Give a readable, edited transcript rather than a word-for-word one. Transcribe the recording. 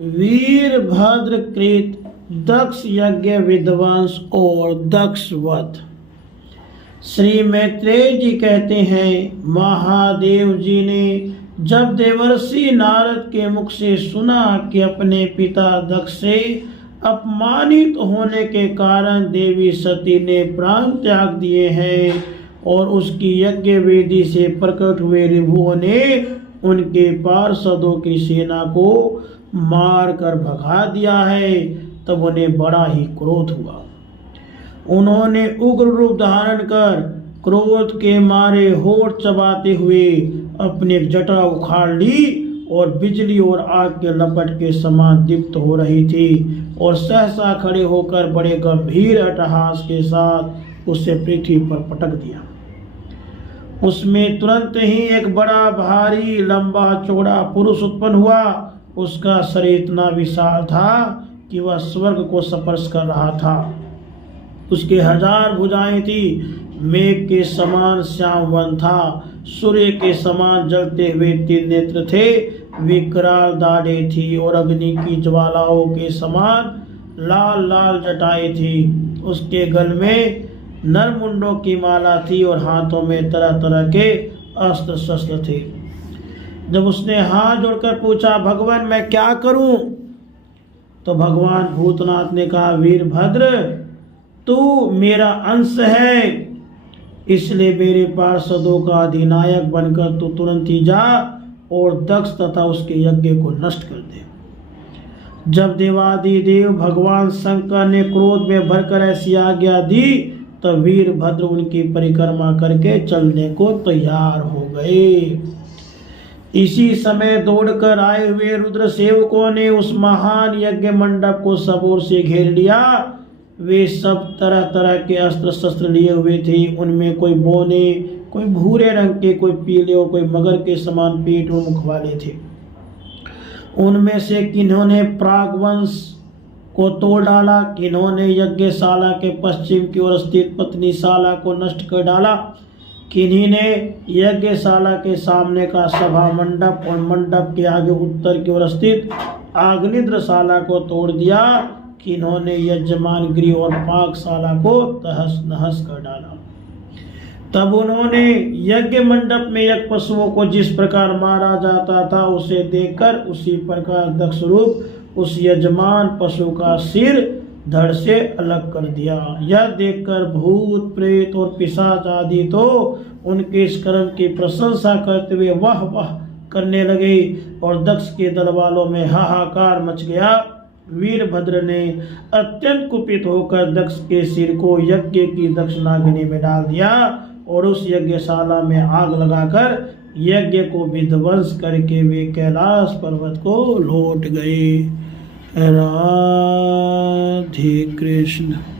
वीरभद्र कृत दक्ष यज्ञ विध्वंस और दक्ष वध। श्री मैत्रेय जी कहते हैं, महादेव जी ने जब देवर्षि नारद के मुख से सुना कि अपने पिता दक्ष से अपमानित होने के कारण देवी सती ने प्राण त्याग दिए हैं और उसकी यज्ञ वेदी से प्रकट हुए ऋभुओं ने उनके पार्षदों की सेना को मार कर भगा दिया है, तब उन्हें बड़ा ही क्रोध हुआ। उन्होंने उग्र रूप धारण कर क्रोध के मारे होठ चबाते हुए अपनी जटा उखाड़ ली और बिजली और आग के लपट के समान दीप्त हो रही थी और सहसा खड़े होकर बड़े गंभीर अट्टहास के साथ उसे पृथ्वी पर पटक दिया। उसमें तुरंत ही एक बड़ा भारी लंबा चौड़ा पुरुष उत्पन्न हुआ। उसका शरीर इतना विशाल था कि वह स्वर्ग को स्पर्श कर रहा था। उसके 1000 भुजाएं थी, मेघ के समान श्यामवन था, सूर्य के समान जलते हुए 3 नेत्र थे, विकराल दाढ़ें थी और अग्नि की ज्वालाओं के समान लाल लाल जटाएं थी। उसके गल में नरमुंडों की माला थी और हाथों में तरह तरह के अस्त्र शस्त्र थे। जब उसने हाथ जोड़कर पूछा, भगवान मैं क्या करूं, तो भगवान भूतनाथ ने कहा, वीरभद्र तू मेरा अंश है, इसलिए मेरे पार्षदों का अधिनायक बनकर तू तुरंत ही जा और दक्ष तथा उसके यज्ञ को नष्ट कर दे। जब देवादिदेव भगवान शंकर ने क्रोध में भरकर ऐसी आज्ञा दी, तब वीरभद्र उनकी परिक्रमा करके चलने को तैयार हो गए। इसी समय दौड़कर आए हुए रुद्र सेवकों ने उस महान यज्ञ मंडप को सब ओर से घेर लिया। वे सब तरह तरह के अस्त्र शस्त्र लिए हुए थे। उनमें कोई बोने, कोई भूरे रंग के, कोई पीले और कोई मगर के समान पेट और मुख वाले थे। उनमें से किन्होंने प्रागवंश को तोड़ डाला, किन्होंने यज्ञशाला के पश्चिम की ओर स्थित पत्नीशाला को नष्ट कर डाला, किन्हीं ने यज्ञशाला के सामने का सभा मंडप और मंडप के आगे उत्तर की ओर स्थित आग्निद्रशाला को तोड़ दिया, किन्होंने यजमान गृह और पाकशाला को तहस नहस कर डाला। तब उन्होंने यज्ञ मंडप में यज्ञ पशुओं को जिस प्रकार मारा जाता था उसे देखकर उसी प्रकार दक्ष रूप उस यजमान पशु का सिर धड़ से अलग कर दिया। यह देखकर भूत प्रेत और पिशाच आदि तो उनके इस कर्म की प्रशंसा करते हुए वाह वाह करने लगे और दक्ष के दल वालों में हाहाकार मच गया। वीरभद्र ने अत्यंत कुपित होकर दक्ष के सिर को यज्ञ की दक्षिणाग्नि में डाल दिया और उस यज्ञशाला में आग लगाकर यज्ञ को विध्वंस करके वे कैलाश पर्वत को लौट गए। राधे कृष्ण।